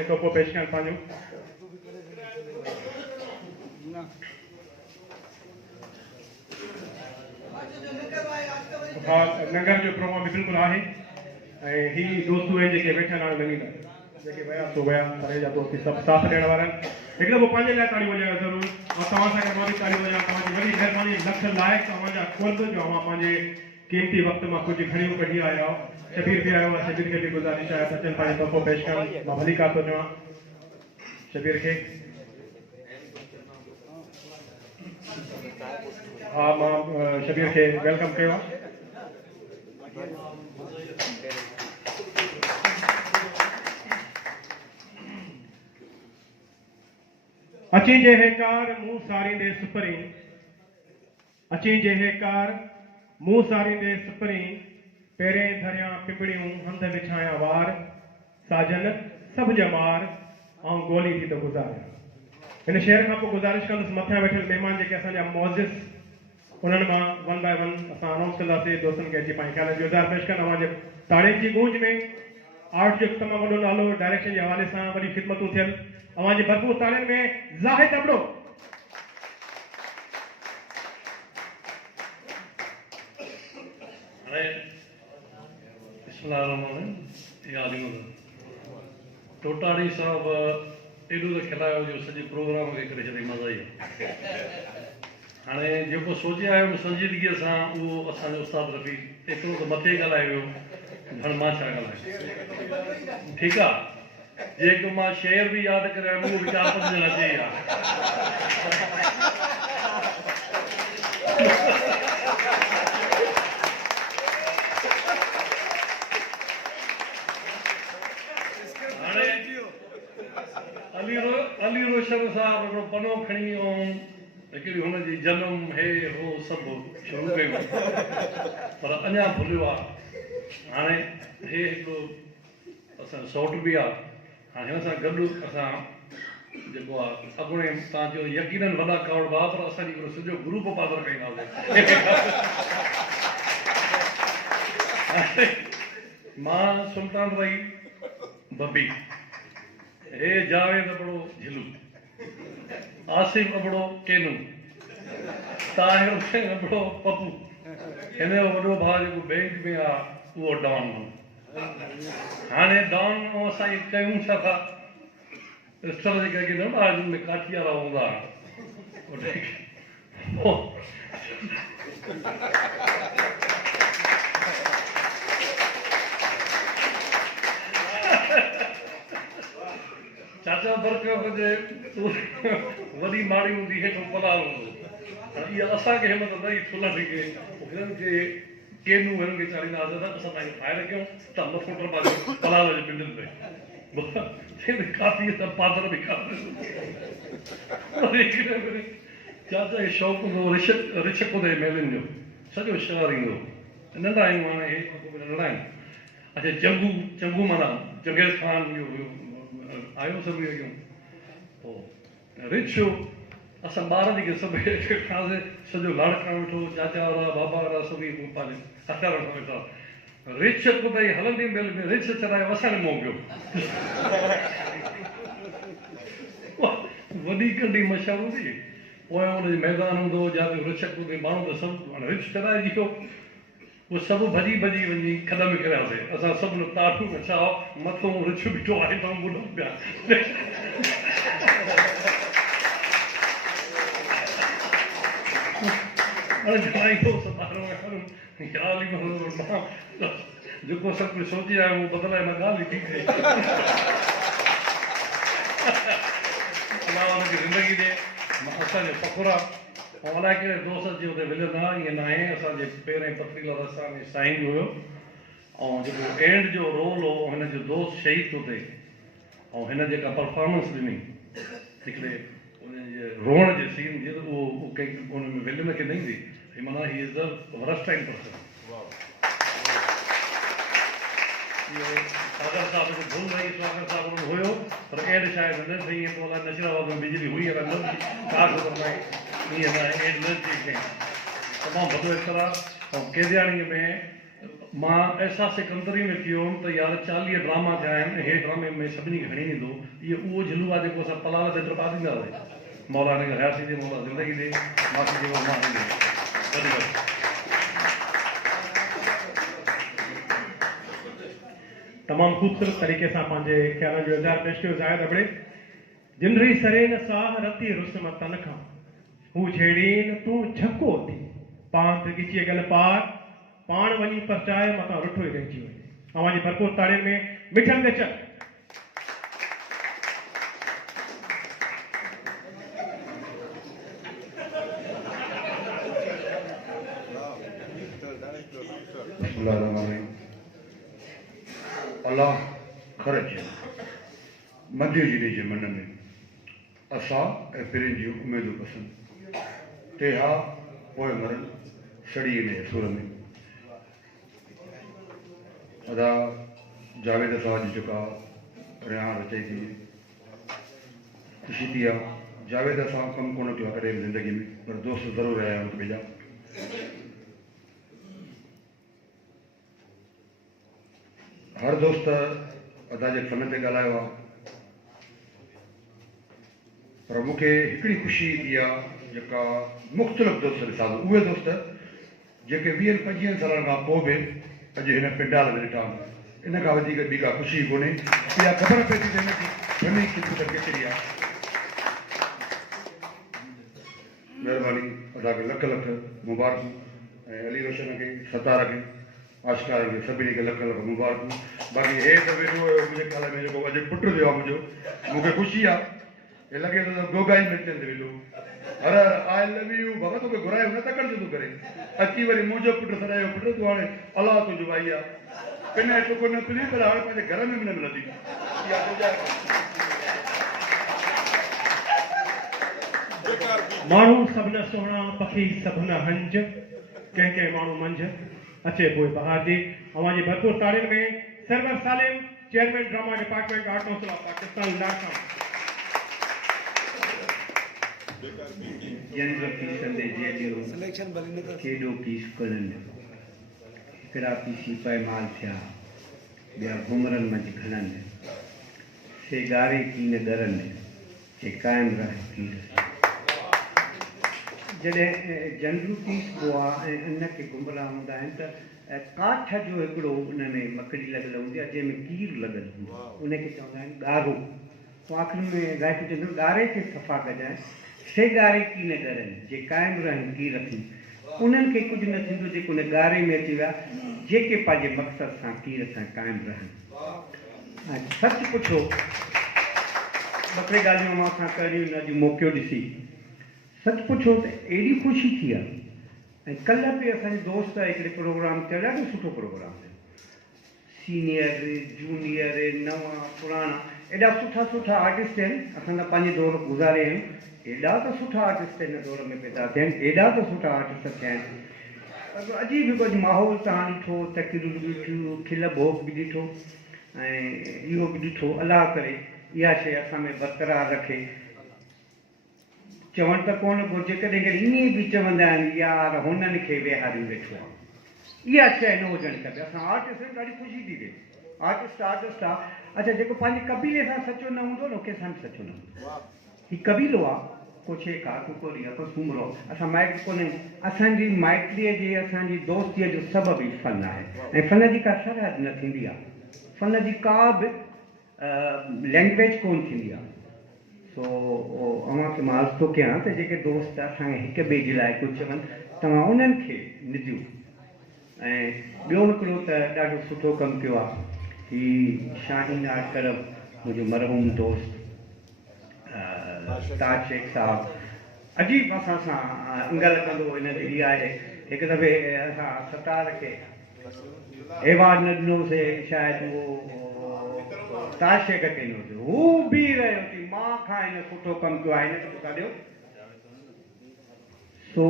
ऐं तोहफ़ो पेश कनि पंहिंजो हा नंगर जो प्रोग्राम बि बिल्कुलु आहे ऐं ही दोस्तूं आहिनि जेके वेठा आहिनि लॻींदा जेके विया सो विया परे जा दोस्त सभु साथ ॾियण वारा आहिनि हिकु दफ़ो पंहिंजे लाइ ताड़ी वॼायो ज़रूरु ऐं तव्हां सां गॾु मां बि ताड़ी वॼायां तव्हांजी वॾी महिरबानी लख लाइक़ तव्हांजा कुर्ब जो मां पंहिंजे क़ीमती वक़्त मां कुझु घणियूं कढी आयो शबीर बि आयो आहे शबीर खे बि गुज़ारिश आहे त अचनि पंहिंजो तोहफ़ो पेश कनि मां भली का थो चवां शबीर खे हा मां शबीर खे वेलकम कयो आहे अची जेहेकार मुंह सारींदे सुपरी अची जेहेकार मुंह सारींदे सुपरी पेरे धरिया पिंपड़ियूं हंध विछाया वार साजन सब जमार ऐं गोली थी तो गुज़ारिया इन शेर खां पोइ गुज़ारिश कंदुसि मथियां वेठल महिमान जेके असांजा मौजिस उन्हनि मां 1 बाय 1 असां अनाउंस कंदासीं दोस्तनि खे अची पंहिंजे ख़्याल जो इज़हार पेश कनि अवां जे ताड़ियुनि जी गूंज में आर्ट जो तमामु वॾो नालो डायरेक्शन जे हवाले सां वॾी ख़िदमतूं थियनि अवां जी भरपूर ताड़ियुनि में ज़ाहिद अबड़ो टोटाड़ी साहब एॾो त खिलायो जो सॼे प्रोग्राम खे करे छॾी मज़ा ई हाणे जेको सोचे आयो संजीदगीअ सां उहो असांजो उस्ताद रफ़ी एतिरो त मथे ॻाल्हाए वियो हाणे मां छा ॻाल्हायां ठीकु आहे जेको मां शेर बि यादि करे आयुमि उहो बि 4-5 ॼणा अचे ई आहे अली रोशन साहब हिकिड़ो पनो खणी हिकिड़ी हुनजी जनम हे हो सभु शुरू कयो पर अञा भुलियो आहे हाणे हे हिकिड़ो असां सौट बि आहे हाणे हिन सां गॾु असां जेको आहे अॻुणे तव्हां चयो यकीननि वॾा करोड़ भाउ पर असांजी हिकिड़ो सॼो ग्रुप पादर कईंदासीं मां सुल्तान भाई बबी हे जावेद अबड़ो झिलू आसिफ अबड़ो केनू ताहिर हुसैन अबड़ो पप्पू हिन जो वॾो भाउ जेको बैंक में आहे उहो डॉन हाणे डॉन ऐं असां कयूं छा था स्थल जेके न ॿार में काठी वारा हूंदा चाचा फर्क हुजे वॾी माड़ी हूंदी हेठि पलाल हूंदो इहा असांखे हिमत न थुलण खे हिननि खे केनू हिननि खे चाढ़ींदासीं त असां तव्हांखे ठाहे रखियूं त मथो टपायो पलाल जे पिंडनि में काफ़ी पादर बि चाचा खे शौक़ु हूंदो रिछक हूंदो मेलनि जो सॼो शहर ईंदो नंढा आहियूं हाणे हे नंढा आहिनि अच्छा चंगू माना चंगेज़ ख़ान इहो हुयो आयो सभु इहो पोइ रिच असां ॿार जेके सभु खाधे सॼो लाड़का वेठो चाचा वारा बाबा वारा सभई पंहिंजे हथियार वठो वेठा रिच भई हलंदी महिल में रिच चढ़ायो असांखे मोकिलियो वॾी कंडी मशहूरु हूंदी पोइ हुनजो मैदान हूंदो जिते रिच हूंदी माण्हू त सभु हाणे रिच चढ़ाइजी वियो वो सभु भॼी भॼी वञी खॾ में किरियासीं। असां सभु तारूं नचाओ, मथां रिछ बीठो आहे त ॿुधूं पिया। अरे जलाई तो सतारो याली जेको सभु कुझु सोची आयो उहो बदिलाए मां ॻाल्हि थी थिए। अलाह हुनखे ज़िंदगी ॾे। असांजो फ़ख़ुरु आहे। ऐं अलाए कहिड़े दोस्त जे हुते विलंदा ईअं न आहे। असांजे पहिरें पत्रीला रस्ता में साईं हुयो ऐं जेको एंड जो रोल हो हिन जो दोस्त शहीद थो थिए ऐं हिन जेका परफॉर्मेंस ॾिनी हिकिड़े उनजे रोअण जे सीन जी त उहो कंहिं उन में विलन खे न ईंदी। माना ही इज़ द वरस्टाइन पर्सन। सागर साहब खे भुल वई, सागर साहब उन्हनि हुयो पर एड शायदि न थी। ईअं पोइ अलाए नशराबाद में बिजली हुई या न हुई, छा ख़बर न आहे। ईअं न आहे, एड न थी कंहिं। तमामु वॾो एक्टर आहे। ऐं केदियाणीअ में मां अहसास कंदरी में थी हुउमि त यार 40 ड्रामा थिया आहिनि। हे ड्रामे में सभिनी खे खणी ईंदो। इहो उहो झिलू आहे जेको असां पलाल ते टपा ॾींदा हुआ। मौला हिनखे हयाती ॾे, मौला ज़िंदगी ॾे, माफ़ी जे मां तमाम खूबसूरत तरीके से पंहिंजे ख्यालनि जो इज़हार पेश कयो ज़ाहिद अबड़े। जिनरी सरेन साह रती रुस्म तन खां हू छेड़ीन तू झको थी पांत गिची गल पार पाण वञी परचाए मथां रुठो ई रहिजी वञे। अवां जी भरपूर ताड़ियुनि में मिठल ते चल। अल्लाह ख़र्च मध्य जिले जे मन में असां ऐं पिरिन जूं उमेदूं पसंदि ते हा पोइ मरनि सड़ीअ में सुर में अदा जावेद साहब जी जेका रिहाण रचे थी ख़ुशी थी आहे। जावेद सां कमु कोन कयो आहे कॾहिं ज़िंदगी में पर दोस्त ज़रूरु रहिया आहिनि पंहिंजा। हर दोस्त अदा जे फन ते ॻाल्हायो आहे पर मूंखे हिकिड़ी ख़ुशी थी आहे जेका मुख़्तलिफ़ दोस्त ॾिसा थो। उहे दोस्त जेके 20-25 सालनि खां पोइ बि अॼु हिन पिंडाल में ॾिठा। इन खां वधीक ॿी का ख़ुशी कोन्हे। इहा ख़बर पए थी त हिनजी फनी ख़िदमत केतिरी आहे। महिरबानी अदा खे लख लख मुबारकूं ऐं अली रोशन खे सतार खे आशिकार खे सभिनी खे लख लख मुबारकूं। बाक़ी हे त वेठो हुयो मुंहिंजे ख़्याल में जेको अॼु पुटु थियो आहे मुंहिंजो, मूंखे ख़ुशी आहे। हे लॻे थो त गोगा ई मिटनि ते वेठो हर आई लव यू बाबा तोखे घुरायो न तकड़ जो थो करे अची वरी मुंहिंजो पुटु सॾायो पुटु तूं हाणे अलाह तुंहिंजो भाई आहे पिन टुको न पिनी पर हाणे पंहिंजे घर में बि न मिलंदी। माण्हू सभु सोहणा पखी सभु हंज कंहिं माण्हू मंझ अचे पोइ बहार जी। अवां जी भरपूर ताड़ियुनि में Sarwar Salim chairman drama department art council of Pakistan लाखा। जनरल पीस कंदे जेॾियो केॾो पीस कनि हिकिड़ा पीसी पैमाल थिया ॿिया घुमरनि मंझि खणनि से ॻारे कीन ॻरनि से क़ाइमु रहे कीर। जॾहिं जनरल पीस बो आहे ऐं इन खे घुमरा हूंदा आहिनि त काठ जो हिकिड़ो उन में मकड़ी लॻल हूंदी आहे जंहिंमें कीर लॻल हूंदो आहे उनखे चवंदा आहिनि ॻारो। पोइ आख़िर में राइट चवंदो ॻारे खे सफ़ा कजांइ से ॻारे कीन ॻरनि जे क़ाइमु रहनि कीर थी। उन्हनि खे कुझु न थींदो जेको उन ॻारे में अची विया जेके पंहिंजे मक़सद सां कीर सां क़ाइमु रहनि। ऐं सच पुछो ॿ टे ॻाल्हियूं मां सां करियूं अॼु मौक़ो ॾिसी सच पुछो त एॾी ख़ुशी थी आहे। ऐं कल्ह बि असांजे दोस्त हिकिड़े प्रोग्राम ते ॾाढो सुठो प्रोग्राम थियो। सीनियर जूनियर नवां पुराणा एॾा सुठा सुठा आर्टिस्ट आहिनि। असां त पंहिंजे दौर गुज़ारे आहियूं। एॾा त सुठा आर्टिस्ट हिन दौर में पैदा थिया आहिनि। एॾा त सुठा आर्टिस्ट थिया आहिनि। अजीब कुझु माहौल तव्हां ॾिठो तकरीर बि ॾिठियूं खिल भोग बि ॾिठो ऐं इहो बि ॾिठो। अलाह करे इहा शइ असां में बरक़रार रखे। चवणु त कोन घुरिजे कॾहिं कॾहिं ईअं बि चवंदा आहिनि यार हुननि खे वेहारियूं वेठो आहे। इहा शइ न हुजणु खपे। असां आर्टिस्ट आहियूं ॾाढी ख़ुशी थी थिए। आर्टिस्ट आहे। अच्छा जेको पंहिंजे कबीले सां सचो न हूंदो न कंहिं सां बि सचो न हूंदो। हीउ कबीलो आहे को छे का कुकोरी को सुमरो असां माइट कोने असांजी माइट्रीअ जी असांजी दोस्तीअ जो सबब ई फन आहे ऐं फन जी का सरहद न थींदी आहे फन जी का बि लैंग्वेज कोन थींदी आहे सो अव्हांखे मां अर्ज़ु थो कयां त जेके दोस्त असांखे हिक ॿिए जे लाइ कुझु चवनि तव्हां उन्हनि खे निजो ऐं ॿियो हिकिड़ो त ॾाढो सुठो कमु कयो आहे ही शाहीन आर्ट क्लब मुंहिंजो मरहूम दोस्त ताज शेख साहब अजीब असां सां अंगल कंदो हिन जी आहे हिकु दफ़े असां सतार खे एवार्ड न ॾिनोसीं शायदि उहो ताज शेख खे ॾिनो हू बीह रहियो थी मां खां हिन सुठो कमु कयो आहे हिन खे ॾियो सो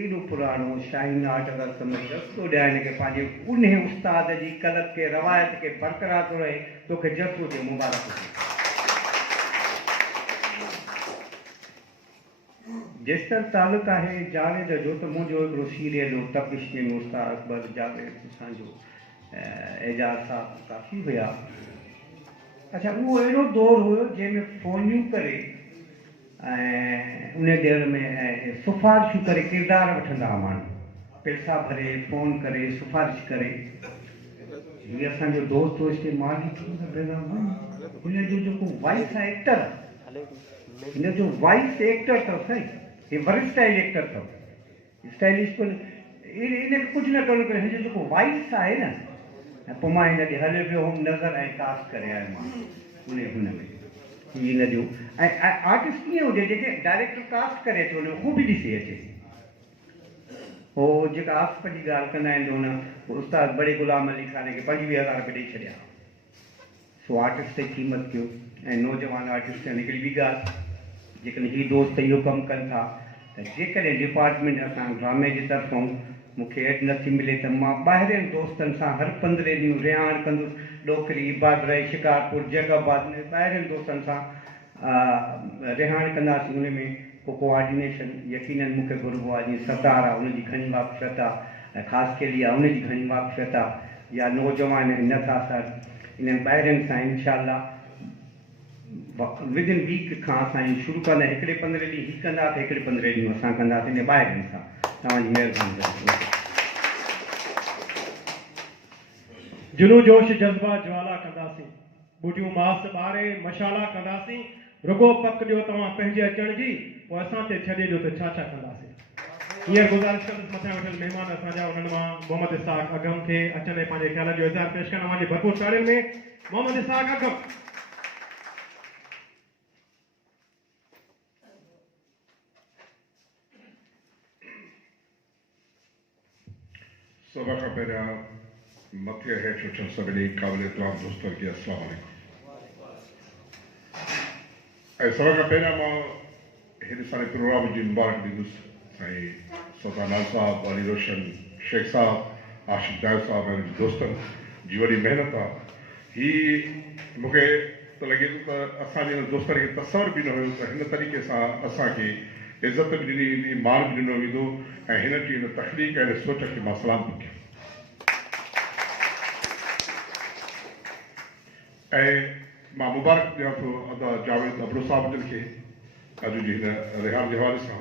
एॾो पुराणो शाहीन आर्ट अगरि समझ रस्तो ॾिया हिनखे पंहिंजे उन उस्ताद जी कलक खे रवायत खे बरक़रार थो रहे तोखे जसो हुजे मुबारक हुजे जेसिताईं तालुक आहे जावेद जो त मुंहिंजो हिकिड़ो सीरियल हो तपिश में उस्ताद अकबर जावेद असांजो एजाज साहब काफ़ी हुया अच्छा उहो अहिड़ो दौरु हुयो जंहिंमें फ़ोनियूं करे ऐं उन देर में सिफारिशूं करे किरदार वठंदा हुआ माण्हू पैसा भरे फ़ोन करे सिफारिश करे हीअ असांजो दोस्त हो इसके मां हिन जो जेको वाइस आहे एक्टर हिन जो वाइस एक्टर अथव साईं हे वरिस्टाइल एक्टर अथव स्टाइलिश कोन्हे इनखे कुझु न करिणो पए हिन जो जेको वाइस आहे न ऐं पोइ मां हिनखे हले पियो हुउमि नज़र ऐं कास्ट करे आयुमि मां हुन में हिन जो ऐं आर्टिस्ट कीअं हुजे जेके डायरेक्टर कास्ट करे अचे हुन हू बि ॾिसी अचे हो जेका आसिफ जी ॻाल्हि कंदा आहिनि हुन उस्ताद बड़े ग़ुलाम अली खान खे 25,000 रुपया ॾेई छॾिया सो आर्टिस्ट जी क़ीमत कयो ऐं नौजवान आर्टिस्ट आहिनि हिकिड़ी ॿी ॻाल्हि जेकॾहिं हीअ दोस्त इहो कमु कनि था त जेकॾहिं डिपार्टमेंट असां ड्रामे जी तरफ़ां मूंखे एड नथी मिले त मां ॿाहिरियनि दोस्तनि सां हर 15 ॾींहं रिहाण कंदुसि ॾोकरी बादराई शिकारपुर जैगाबाद में ॿाहिरियनि दोस्तनि सां रिहाण कंदासीं हुन में को कोऑर्डिनेशन यकीनन मूंखे घुरिबो आहे जीअं सतार आहे हुनजी घणी वाक़फ़ियत आहे ऐं ख़ासि केली आहे हुनजी घणी वाक़फ़ियत आहे या नौजवान आहिनि नथा सर इन्हनि ॿाहिरियनि सां इनशाला विदिन वीक खां असां शुरू कंदा हिकिड़े 15 ॾींहं हीअ कंदा त हिकिड़े 15 ॾींहं असां कंदासीं इन ॿाहिरिनि सां तव्हांजी महिरबानी जुनू जोश जज़्बा ज्वाला कंदासीं बूटियूं मास ॿारे मशाला कंदासीं रुगो पक ॾियो तव्हां पंहिंजे अचण जी पोइ असां ते छॾे ॾियो त छा छा कंदासीं हींअर गुज़ारिश कंदुसि मथां वेठल महिमान असांजा उन्हनि मां मोहम्मद इसाक अगम खे अचनि पंहिंजे ख़्याल जो इज़हार पेश कनि अव्हांजे भरपूर ताड़ियुनि में मोहम्मद इसाक अगम सभा खां पहिरियां मथे हेठि वेठल सभिनी क़ाबिल इतराम दोस्तनि खे अस्सलाम वालेकुम ऐं सभा खां पहिरियां मां हिन सारे प्रोग्राम जी मुबारक ॾींदुसि साईं सौदानाल साहब अली रोशन शेख साहब आशिफ दाहिब साहब ऐं दोस्तनि जी वॾी महिनत आहे ही मूंखे त लॻे थो त असांजे हिन दोस्तनि खे तसवर बि न हुयो त हिन तरीक़े सां असांखे इज़त बि ॾिनी वेंदी मान बि ॾिनो वेंदो ऐं हिन जी हिन तकलीफ़ ऐं हिन सोच खे मां सलाम थो कयां ऐं मां मुबारक ॾियां थो अदा जावेद अबड़ो साहब जन खे अॼु जी हिन रिहान जे हवाले सां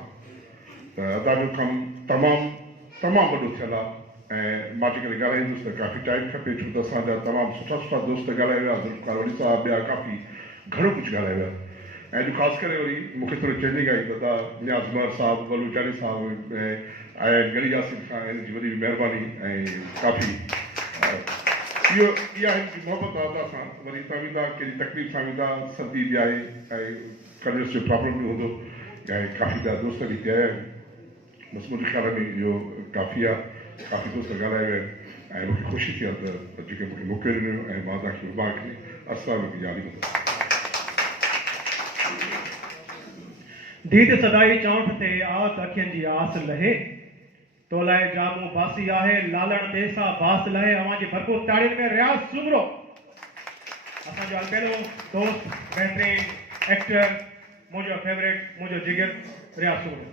त अदा जो कमु तमामु वॾो थियल आहे ऐं मां जेकॾहिं ॻाल्हाईंदुसि त काफ़ी टाइम खपे छो त असांजा तमामु सुठा दोस्त ॻाल्हाए विया ज़ुल्फ़िकार वली साहब ॿिया काफ़ी घणो कुझु ॻाल्हाए विया ऐं अॼु ख़ासि करे वरी मूंखे थोरी चैलेंज आई दादा नियाज़ उमर साहब बलूचानी साहब ऐं आया गली यासिन खां हिन जी वॾी महिरबानी ऐं काफ़ी इहा हिन जी मोहबत आहे अदा सां वरी तव्हां वेंदा कंहिंजी तकलीफ़ सां वेंदा सर्दी बि आहे ऐं कन्वेंस जो प्रॉब्लम बि हूंदो ऐं काफ़ी ॿिया दोस्त बि हिते आया आहिनि बसि मुंहिंजे ख़्याल में इहो काफ़ी आहे काफ़ी दोस्त ॻाल्हाए विया आहिनि ऐं मूंखे ख़ुशी थी आहे त जेके मूंखे मौक़ो ॾिनो ऐं मां तव्हांखे मुबारक ॾिनी अस्सलाम जारी दीद सदाई चौंठ ते आत अखियुनि जी आस लहे तो लाइ जामो बासी आहे लालण ते सां बास लहे अव्हांजे भरपूर ताड़ियुनि में रियाज़ सुमरो असांजो अलबेलो दोस्त बहितरीन एक्टर मुंहिंजो फेवरेट मुंहिंजो जिगर रियाज़ सुमरो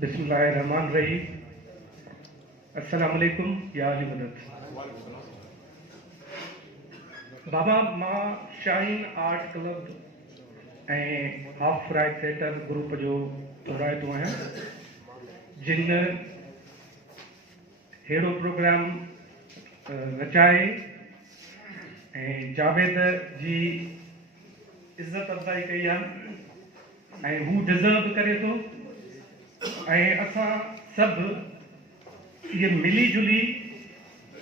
बिस्मिल्लाहिर्रहमानिर्रहीम अस्सलाम वालेकुम या अली मदद बाबा मां शाहीन आर्ट क्लब ऐं हाफ राइट थिएटर ग्रुप जो हिदायतूं आहियां जिन अहिड़ो प्रोग्राम रचाए ऐं जावेद जी इज़त अफ़ज़ाई कई आहे ऐं हू डिज़र्व करे थो ऐं असां सभु इहे मिली जुली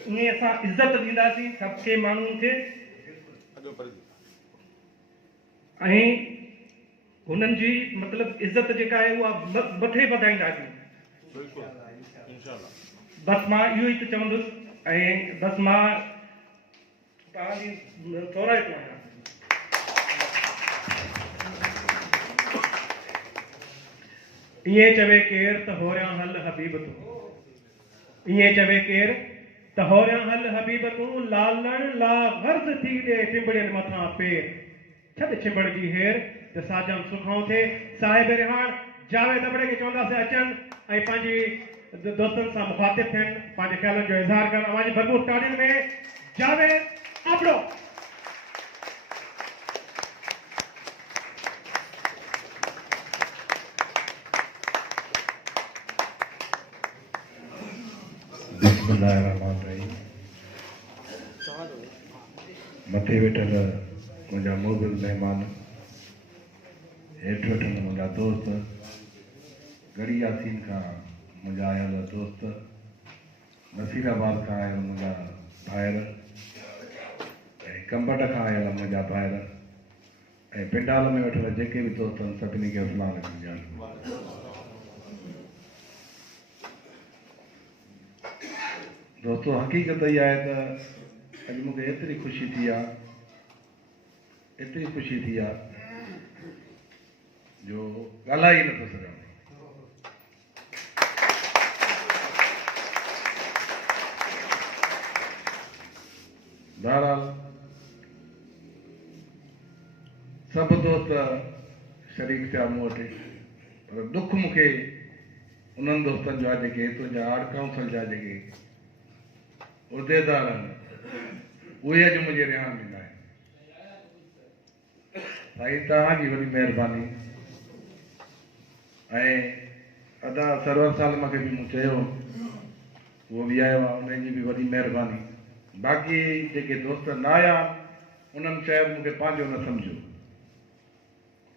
ईअं असां इज़त ॾींदासीं सभु के माण्हुनि खे ऐं हुननि जी मतिलबु इज़त जेका आहे उहा मथे वधाईंदासीं बसि मां इहो ई त चवंदुसि ऐं बसि मां तव्हांजी थोरा थो आहियां ईअं चवे केरु त होरियां हल हबीब तूं ईअं चवे केरु त होरियां हल हबीब तूं लालण ला गर्ज़ थी ॾे टिंबड़ियुनि मथां पेर छॾ छिबड़ जी हेर त साजम सुखों थे साहिब रिहाण जावेद अबड़े खे चवंदासीं अचनि ऐं पंहिंजी दोस्तनि सां मुखातिब थियनि पंहिंजे ख़्यालनि जो इज़हार कनि अवां जी भरपूर ताड़ियुनि में जावेद अबड़ो बिस्मिल्लाहिर्रहमानिर्रहीम मथे वेठल मुंहिंजा मोबिल महिमान हेठि वेठल मुंहिंजा दोस्त गढ़ी यासीन खां मुंहिंजा आयल दोस्त नसीराबाद खां आयल मुंहिंजा भाइर ऐं कंबट खां आयल मुंहिंजा भाइर ऐं पिंडाल में वेठल जेके बि दोस्त आहिनि सभिनी खे अस्सलाम वालेकुम ॼाण दोस्तों हक़ीक़त इहा आहे त अॼु मूंखे एतिरी ख़ुशी थी आहे जो ॻाल्हाए ई नथो सघां बहरहाल सभु दोस्त शरीक थिया मूं वटि पर दुख मूंखे उन्हनि दोस्तनि जो आहे जेके तुंहिंजा आर्ट काउंसिल जा जेके उहिदेदार आहिनि उहे अॼु मुंहिंजे रिहान ॾींदा आहिनि साईं तव्हांजी वॾी महिरबानी ऐं अदा सरवर साल मूंखे बि मूं चयो उहो बि आयो आहे उनजी बि वॾी महिरबानी बाक़ी जेके दोस्त न आया उन्हनि शायदि मूंखे पंहिंजो न सम्झो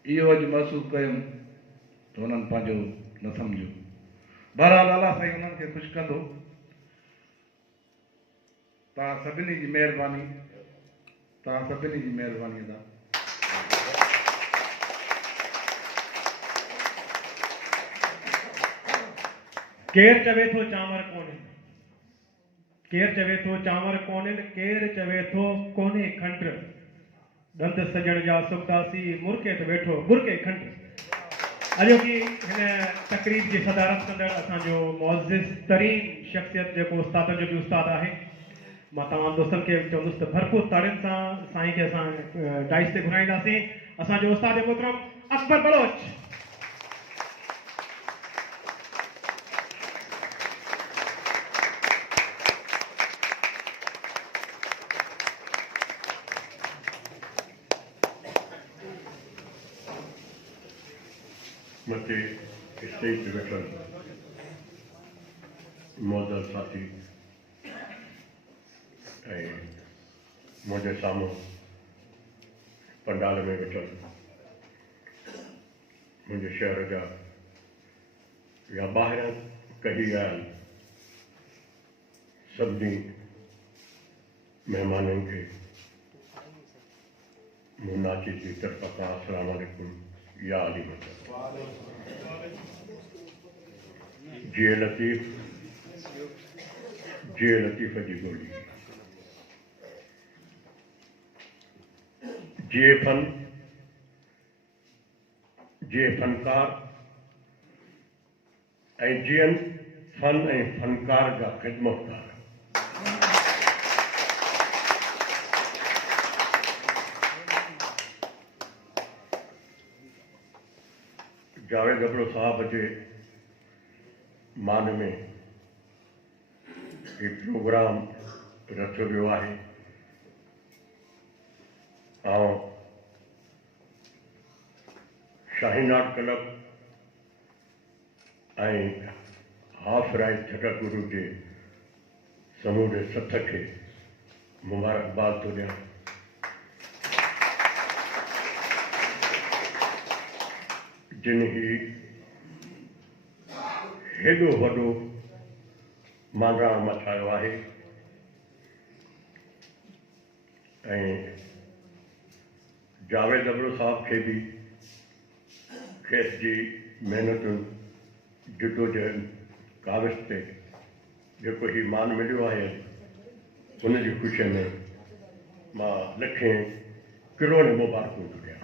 इहो अॼु महसूसु कयुमि त उन्हनि पंहिंजो न सम्झो बहरहाल अलाह साईं उन्हनि खे ख़ुशि कंदो तव्हां सभिनी जी महिरबानी अदा केरु चवे थो चांवर कोन्हे केरु चवे थो चांवर कोन्हे केरु चवे थो कोन्हे खंड ॾंद सजण जा सुखदासी मुर्के ते वेठो मुर्के खंड अॼोकी हिन तकरीब जी सदारत कंदड़ असांजो मुअज़्ज़िज़ तरीन शख़्सियत जेको उस्तादनि जो बि उस्ताद आहे मां तमामु दोस्तनि खे चवंदुसि त भरपूर ताड़ियुनि सां साईं खे असां डाइस ते घुराईंदासीं असांजो उस्ताद मोहतरम अकबर बलोच मथे स्टेज ते वेठल मौजूद साथी ऐं मुंहिंजे साम्हूं पंडाल में वेठल मुंहिंजे शहर जा या ॿाहिरां कढी आयल सभिनी महिमाननि खे मूं नाची जी तरफ़ खां अस्सलाम वालेकुम या अली मदद जे लतीफ़ जी गोली जे फनकार ऐं जियन फन ऐं फनकार जा ख़िदमतगार जावेद अबड़ो साहब जे मान में एक प्रोग्राम रखियो वियो आहे ऐं शाहीन आर्ट क्लब ऐं हाफ राइट छटकगुरु जे समूरे सथ खे मुबारकबाद थो ॾियां। जिन ही हेॾो वॾो मांडाण मचायो आहे ऐं जावेद अबड़ो साहब खे बि खेस जी महिनतुनि जिदोजहद काविश ते जेको ही मान मिलियो आहे उन जी ख़ुशीअ में मां लखें करोड़ मुबारकूं थो ॾियां।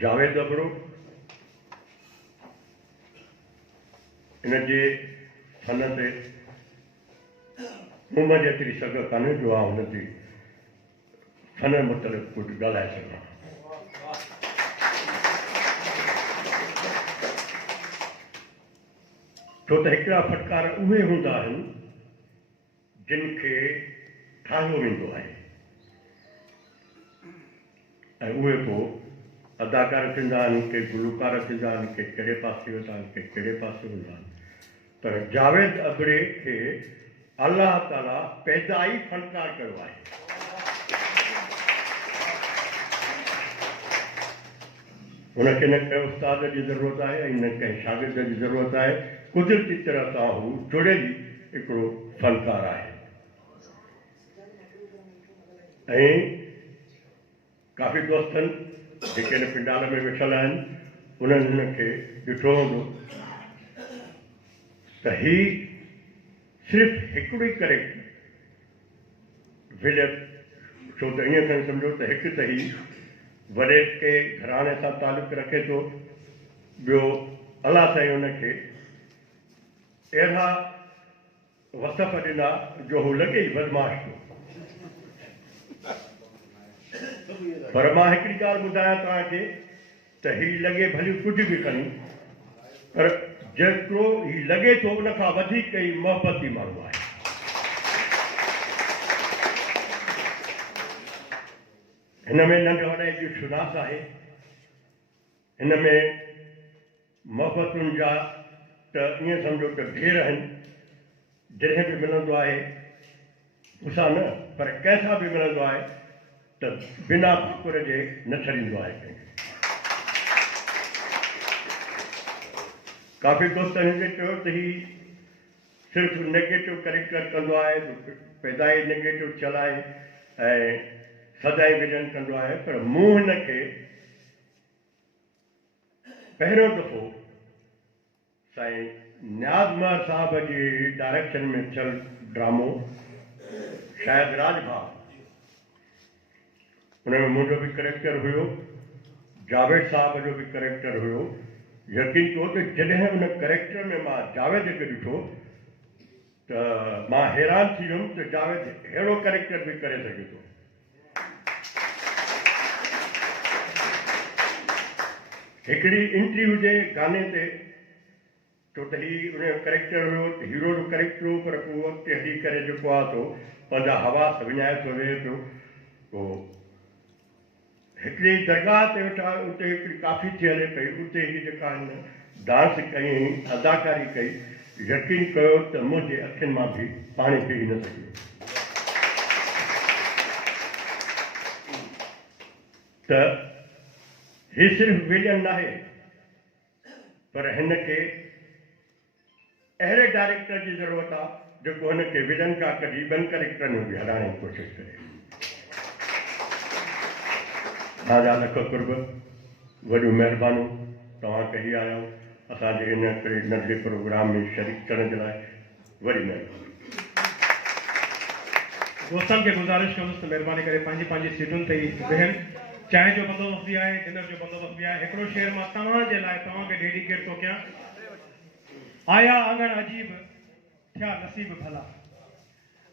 जावेद अबड़ो इन जे फन ते मुंहं जेतिरी सघ कान्हे जो आहे हुन जी फन मुतलिक़ कुझु ॻाल्हाए सघां। छो त हिकिड़ा फटकार उहे हूंदा आहिनि जिन खे ठाहियो वेंदो आहे ऐं उहे पोइ अदाकार थींदा आहिनि, के गुलकार थींदा आहिनि, के कहिड़े पासे वेंदा आहिनि, के कहिड़े पासे वेंदा आहिनि। पर जावेद अबड़े खे अलाह ताला पैदाई फनकार कयो आहे। हुनखे न कंहिं उस्ताद जी ज़रूरत आहे ऐं न कंहिं शागिर्द जी ज़रूरत आहे। कुदरती तरह सां हू जुड़ियल हिकिड़ो फनकार आहे ऐं काफ़ी दोस्तनि जेके हिन पिंडाल में वेठल आहिनि उन्हनि हिनखे ॾिठो हूंदो त ही सिर्फ़ु हिकिड़ो ई कैरेक्टर विलियम, छो त ईअं खणी सम्झो त हिकु त ही वॾे के घराणे सां तालुक़ु रखे थो, ॿियो अलाह साईं हुनखे अहिड़ा वसफ़ ॾिना जो हू लॻे ई बदमाश थो। पर मां हिकिड़ी ॻाल्हि ॿुधायां तव्हांखे त ही लॻे भली कुझु बि खणी, पर जेतिरो ही लॻे थो उन खां वधीक ई मोहबती माण्हू आहे। हिन में नंढ वॾे जी शुनास आहे, हिन में मोहबतुनि जा त ईअं सम्झो त ढेर आहिनि। जॾहिं बि मिलंदो आहे मूंसां न पर कंहिंसां बि मिलंदो आहे त बिना फ़िक्र जे न छॾींदो आहे कंहिंखे। काफ़ी दोस्तनि हिन चयो त ही सिर्फ़ु नेगेटिव कैरेक्टर कंदो आहे, पैदाई नेगेटिव थियल आहे ऐं सदाई विजन कंदो आहे। पर मूं हिनखे पहिरियों दफ़ो साईं न्याज़मर साहब जी डायरेक्शन में थियल ड्रामो शायदि राजभाव, उनमें मुंहिंजो बि करेक्टर हुयो, जावेद साहब जो बि करेक्टर हुयो। यकीन कयो त जॾहिं उन करेक्टर में मां जावेद खे ॾिठो त मां हैरान थी वियुमि त जावेद अहिड़ो करेक्टर बि करे सघे थो। हिकिड़ी एंट्री हुजे गाने ते, छो त ही उन जो करेक्टर हुयो, हीरो जो करेक्टर हो, पर पोइ वक़्तु हली करे जेको आहे सो पंहिंजा हवास विञाए थो वेहे पियो। पोइ हिकिड़ी दरगाह ते वेठा, उते हिकिड़ी काफ़ी थी हले पई, उते ही जेका हिन डांस कई, अदाकारी कई, यकीन कयो त मुंहिंजे अखियुनि मां बि पाणी पी न सघियो। त ही सिर्फ़ु विलन न आहे, पर हिन खे अहिड़े डायरेक्टर जी ज़रूरत आहे जेको हिनखे विलन खां कढी ॿियनि कैरेक्टरनि में बि हलाइण जी कोशिशि करे। तव्हांजा लख कुर्ब, वॾियूं महिरबानियूं तव्हां कई आहियो असांजे हिन हिकिड़े नंढे प्रोग्राम में शरीक करण जे लाइ, वॾी महिरबानी। दोस्तनि खे गुज़ारिश कंदुसि त महिरबानी करे पंहिंजी सीटुनि ते ई वेहनि। चांहि जो बंदोबस्तु बि आहे, डिनर जो बंदोबस्तु बि आहे। हिकिड़ो शेर मां तव्हांजे लाइ तव्हांखे डेडिकेट थो कयां। आया आंगण अजीब थिया नसीब भला,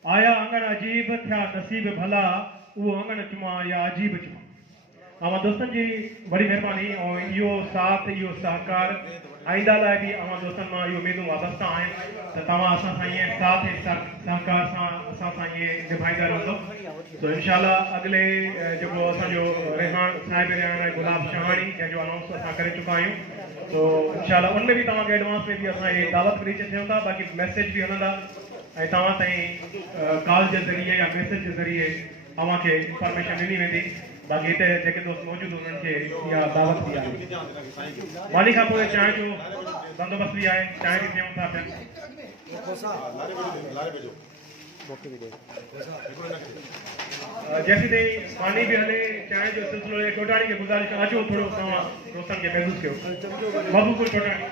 आया आंगण अजीब थिया नसीब भला, उहो आंगण चुमां या अजीब चुमां। अवां दोस्तनि जी वॾी महिरबानी ऐं इहो साथ इहो सहकार आईंदा लाइ बि अवां दोस्तनि मां इहो उमेदूं वाबस्ता आहिनि त तव्हां असां सां ईअं साथ ऐं सहकार सां असां सां ईअं निभाईंदा रहंदो। तो इंशाल्लाह अॻिले जेको असांजो रेहान साहिब रेहान ऐं गुलाब शहाणी जंहिंजो अनाउंस असां करे चुका आहियूं, तो इंशाल्लाह उनमें बि तव्हांखे एडवांस में बि असां इहे दावत ॾेई थियूं था, बाक़ी मैसेज बि हलंदा ऐं तव्हां ताईं कॉल जे ज़रिए या मैसेज जे ज़रिए अव्हांखे इंफॉर्मेशन ॾिनी वेंदी। बाक़ी हिते जेके दोस्त मौजूदु उन्हनि खे इहा दावत बि आहे। मानी खां पोइ चांहि जो बंदोबस्तु बि आहे, चांहि बि पीऊं था पिया। जैसी ताईं पानी भी हले चांहि जो सिलसिलो है, टोटाणी खे गुज़ारिश अचो थोरो तव्हां दोस्तनि खे महसूस कयो। महबूबुल टोटाणी